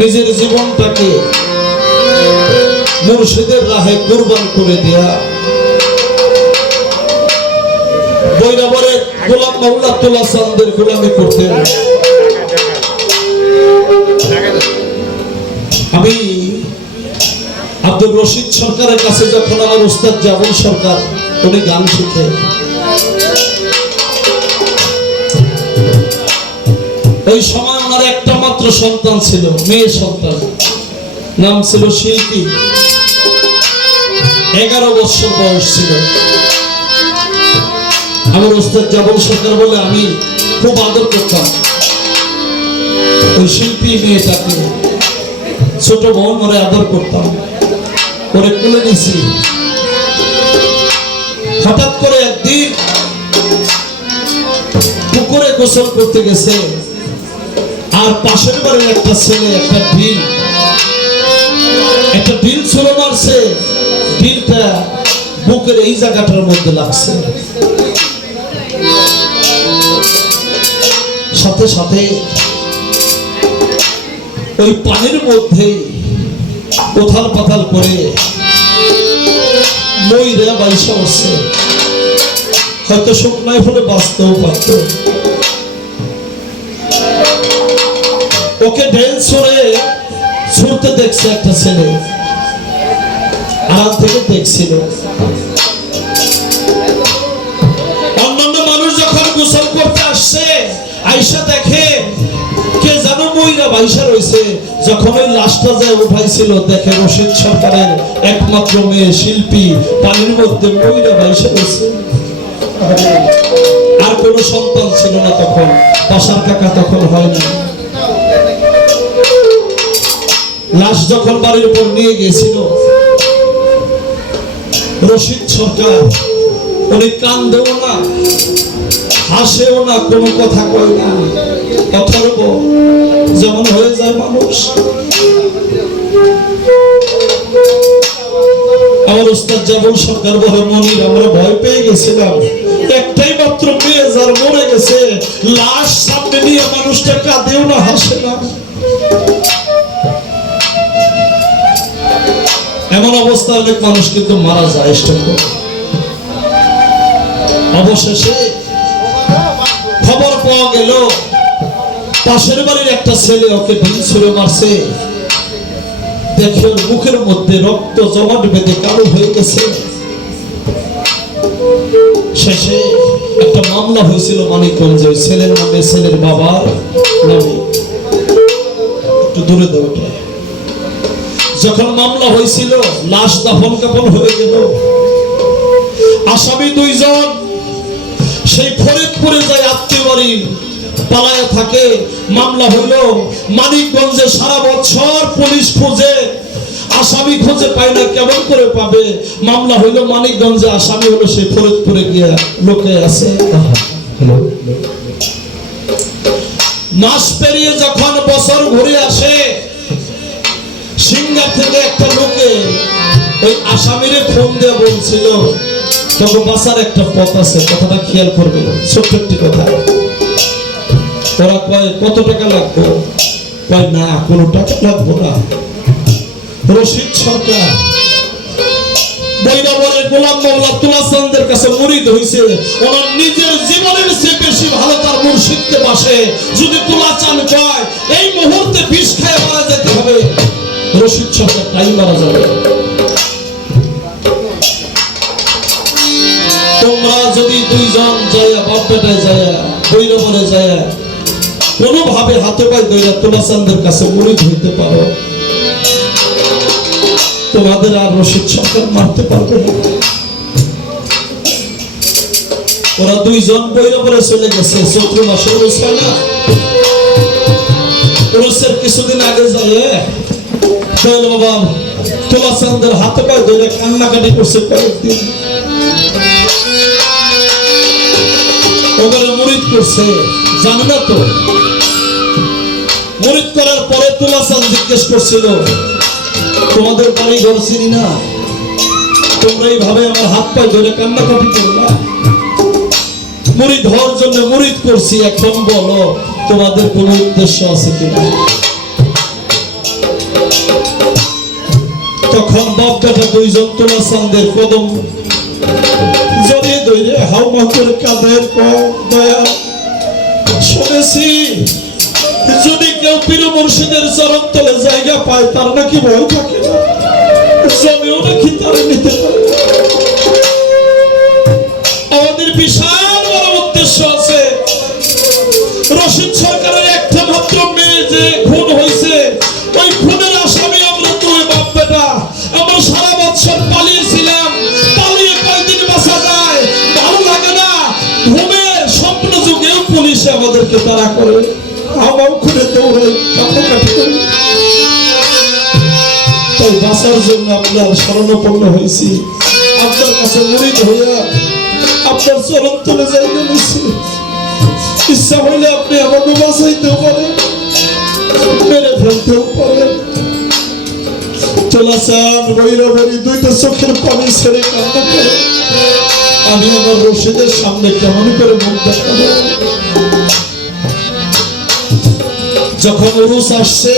নিজের জীবনটাকে মুর্শিদের রাহে কুরবান করে দেয়া। বৈরাবরে গোলাম সান্দের গোলামি আমি আব্দুল রশিদ সরকারের কাছে যখন আমার জাবুল সরকার উনি গান শিখে ওই সময় একটা মাত্র সন্তান ছিল মেয়ে সন্তান। নাম ছিল শিল্পী। এগারো বছর বয়স ছিল। আমার ওস্তাদ জাবুল সরকার বলে, আমি খুব আদর করতাম। ওই শিল্পী মেয়েটাকে ছোট বোন ওরে আদর করতাম। ওরে তুলে নিছি হঠাৎ করে একদিন পুকুরে গোসল করতে গেছে। আর পাশের বাড়ির একটা ছেলে, একটা ঢিল একটা ঢিল ছিল মারছে ঢিলটা বুকের এই জায়গাটার মধ্যে লাগছে। সাথে সাথে ওই পানির মধ্যে উথাল পাথাল করে ময়ূরে বাইসা বসছে হয়তো শুকনায় ফলে বাঁচতেও পারত। ওকে ঢেল ছড়ে ছুটতে দেখছে একটা ছেলে। আড়াল থেকে দেখছিল। অন্যান্য মানুষ যখন গোসল করতে আসছে, আইসা দেখে কে মহিলা বাইসা রয়েছে। যখন ওই লাশটা যায় উঠাইছিল, দেখে রশিদ সরকারের একমাত্র মেয়ে শিল্পী, পানির মধ্যে মহিলা বাইসা রয়েছে। আর কোনো সন্তান ছিল না তখন। পাশার কাকা তখন হয়নি। লাশ যখন বাড়ির উপর নিয়ে গিয়েছিল, রশিদ সরকার, উনি কান্দেও না, হাসেও না, কোনো কথা কয় না। অথর্ব যেমন হয়ে যায় মানুষ। আমার উস্তাদ যেমন সরকার বলে, মনির, আমরা ভয় পেয়ে গেছিলাম। একটাই মাত্র মেয়ে যার মরে গেছে, লাশ সামনে নিয়ে মানুষটা কাঁদেও না, হাসে না। এমন অবস্থায় অনেক মানুষ কিন্তু মারা যায় স্টক অবশেষে খবর পাওয়া গেল, পাশের বাড়ির একটা ছেলে ওকে ঢিল ছুঁড়ে মারছে। দেখে ওর মুখের মধ্যে রক্ত জমাট বেঁধে কালো হয়ে গেছে। শেষে একটা মামলা হয়েছিল মানিকগঞ্জে, ওই ছেলের নামে, ছেলের বাবার নামে। একটু দূরে দেওয়া যখন মামলা হয়েছিল লাশ দাফন কাপন হয়ে গেল। আসামি দুইজন সেই ফরিদপুরে যায় আত্মীয় বাড়ি পালায় থাকে। মামলা হইল মানিকগঞ্জে সারা বছর পুলিশ খোঁজে আসামি খুঁজে পায় না কেমন করে পাবে? মামলা হইল মানিকগঞ্জে আসামি হলো সেই ফরিদপুরে গিয়া লোকে আছে। মাস পেরিয়ে যখন বছর ঘুরে আসে সিঙ্গার থেকে একটা লোকে ওই আসামিরে ফোন দিয়ে বলছিল তখন বাসার একটা পথ আছে, কথাটা খেয়াল করবে ছোট্ট একটি কথা। ওরা কয়, কত টাকা লাগবে? কয়, না, কোনো টাকা লাগবো না। রশিদ সরকার বৈরাবরের গোলাম মামলা তুলাসানদের কাছে হইছে ওনার নিজের জীবনের চেয়ে বেশি ভালো তার মুর্শিদকে বাসে। যদি তুলা চান কয়, এই মুহূর্তে বিষ খায় মারা যেতে হবে। রশিদ সরকার তাই মারা যাবে। তোমরা যদি দুইজন যায় বাপ বেটায় যায় বৈরবরে যায় কোনোভাবে হাতে পায়ে দইরা তুলাসানদের কাছে মুরিদ হইতে পারো, তোমাদের আর রশিদ সরকার মারতে পারবে না। ওরা দুইজন বৈরবরে চলে গেছে, চৈত্র মাসে রোজ হয় না। রোজের কিছুদিন আগে যায় দয়াল বাবা তুলাসানদের হাতে পায়ে ধরে কান্নাকাটি করছে কয়েকদিন। ওগুলো মুরিদ করছে, জানে তো? মুরিদ করার পরে তুলাসান জিজ্ঞেস করছিল, তোমাদের বাড়ি ঘর চিনি না? তোমরা এইভাবে আমার হাত পায়ে ধরে কান্নাকাটি করলা মুড়ি ধর জন্য মুড়িদ করছি, এখন বলো, তোমাদের কোন উদ্দেশ্য আছে কিনা? তখন বাপ দুইজন তোলা চান্দের কদম জড়িয়ে ধরে হাউ কাদের কম দয়া শুনেছি যদি কেউ পীর মুর্শিদের চরণ তলে জায়গা পায়, তার নাকি ভয় থাকে জমিও নাকি তার নিতে পুলিশে তারা করে আমার খুলে দৌড়াই কাটাকাটি করি। তাই বাঁচার জন্য আপনার শরণাপন্ন হয়েছি। আপনার কাছে মরিদ হইয়া আপনার চরণ তুলে যাইতে নিচ্ছি ইচ্ছা হইলে আপনি আমাকে বাঁচাইতেও পারেন, মেরে ফেলতেও পারেন। চলাচান বইরা দুইটা চোখের পানি ছেড়ে কান্না করে। আমি আমার রশিদের সামনে কেমন করে মুখ দেখাবো? যখন উরুস আসছে,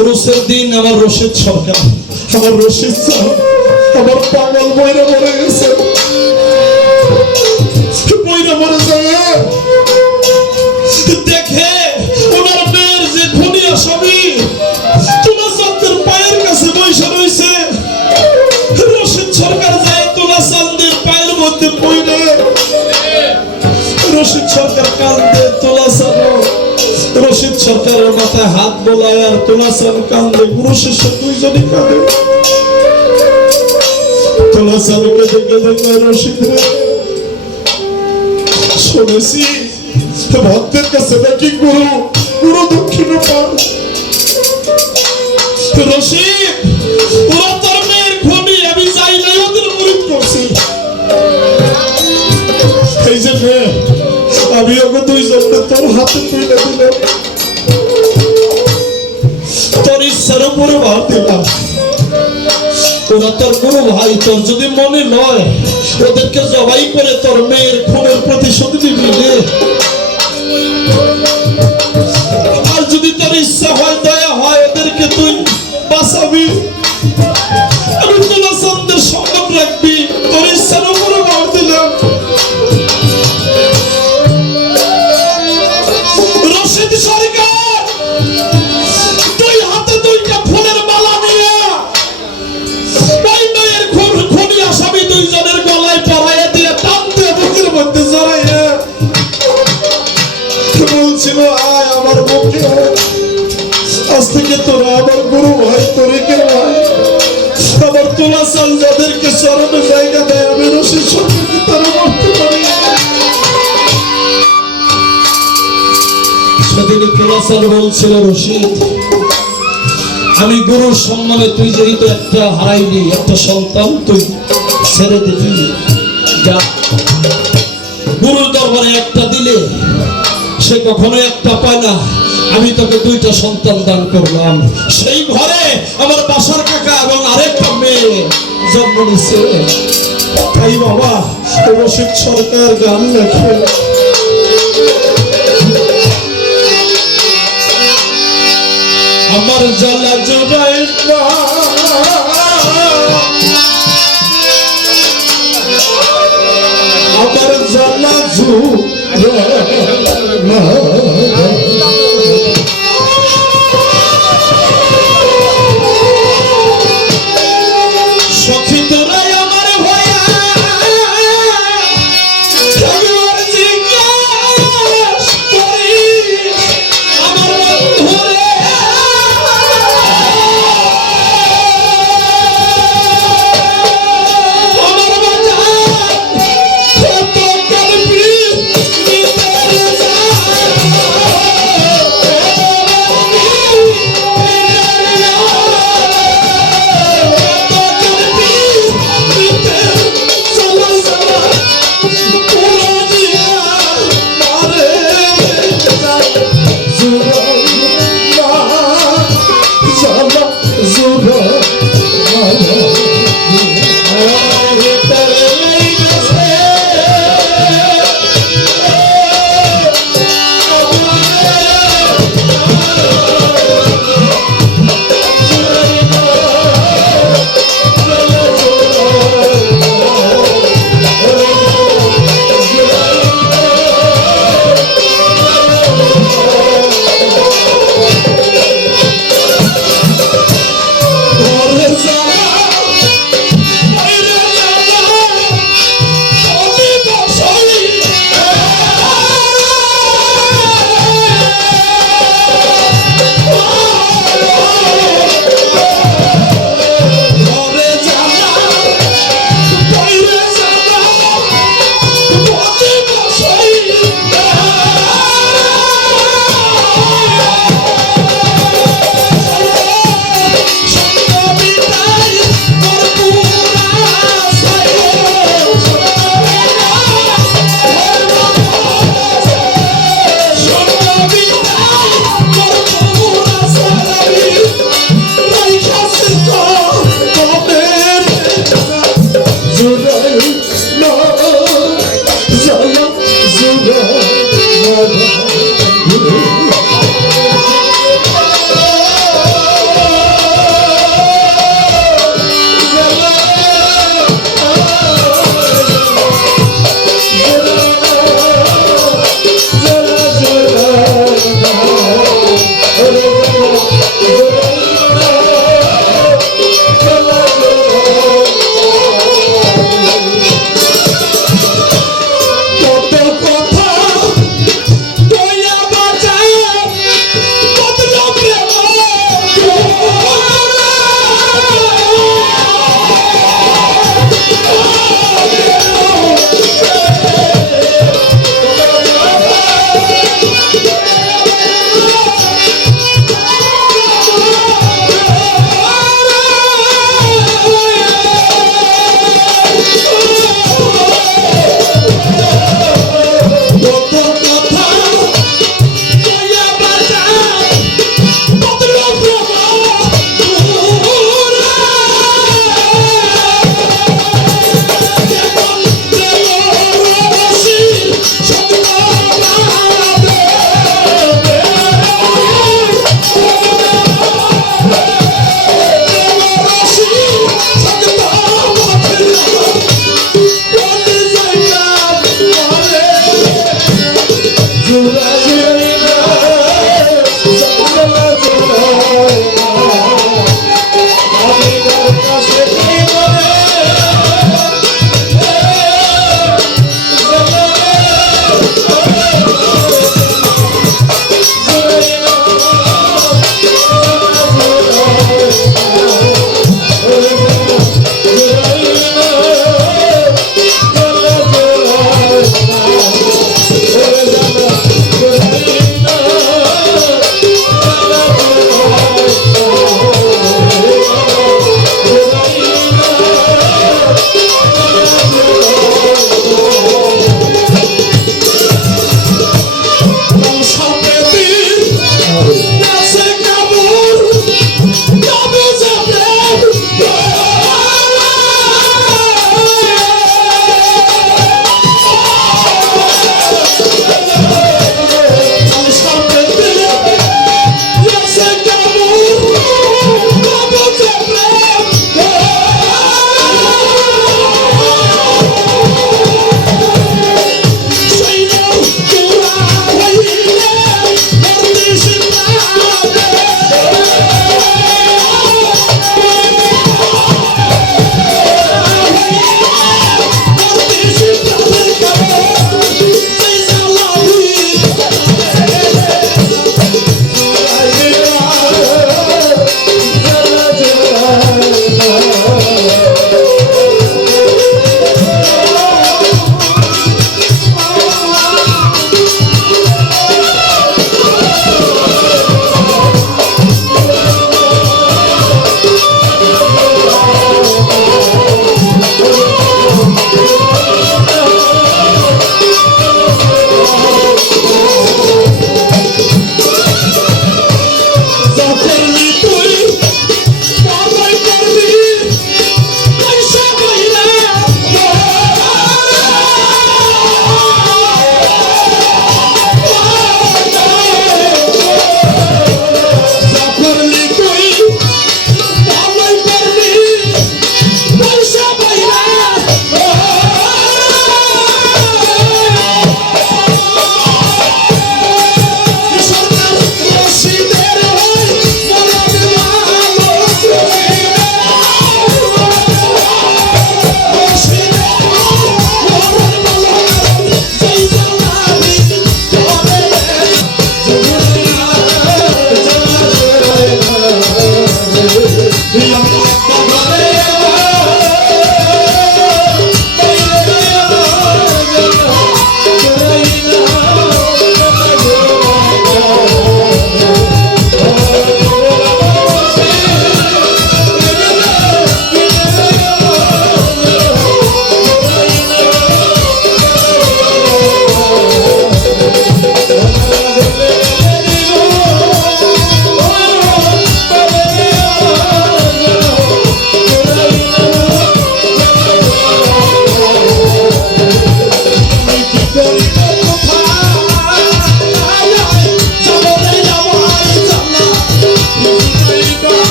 উরুসের দিন আমার রশিদ সরকার। আমার রশিদ আমার পাগল বইরা মরে গেছে। সরকারের মাথায় হাত বোলায় আর তোলা চান কান্দে গুরু শিষ্য দুইজনই কাঁদে। তোলা চানকে দেখে রশিদ শুনেছি, ভক্তের কাছে নাকি গুরু গুরু দক্ষিণ পান। আমি চাই ওদের করছি। এই যে আমি ওকে দুই জনকে তোর হাতে তুলে দিলাম। তোর ভাই তোর যদি মনে নয় ওদেরকে জবাই করে তোর মেয়ের খুনের প্রতিশোধ দিবি সেদিন তোলা বলছিল রশিদ। আমি গুরুর সম্মানে তুই যেহেতু একটা হারাইলি একটা সন্তান, তুই ছেড়ে দিবি। যা। গুরুর দরবারে একটা দিলে সে কখনো একটা পায় না। আমি তোকে দুইটা সন্তান দান করলাম। সেই ঘরে আমার বাসার কাকা এবং আরেকটা মেয়ে জন্ম নিচ্ছে তাই বাবা রসিক সরকার গান লেখে। আমার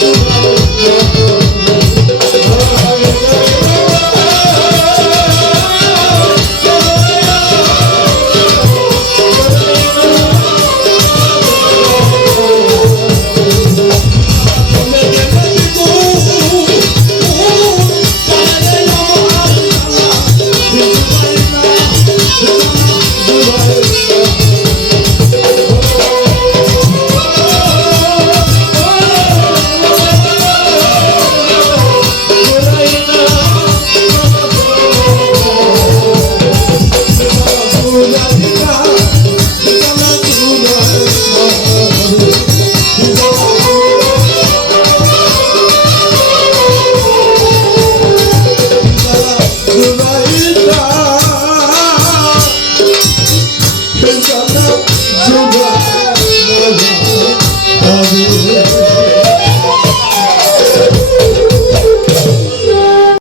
Música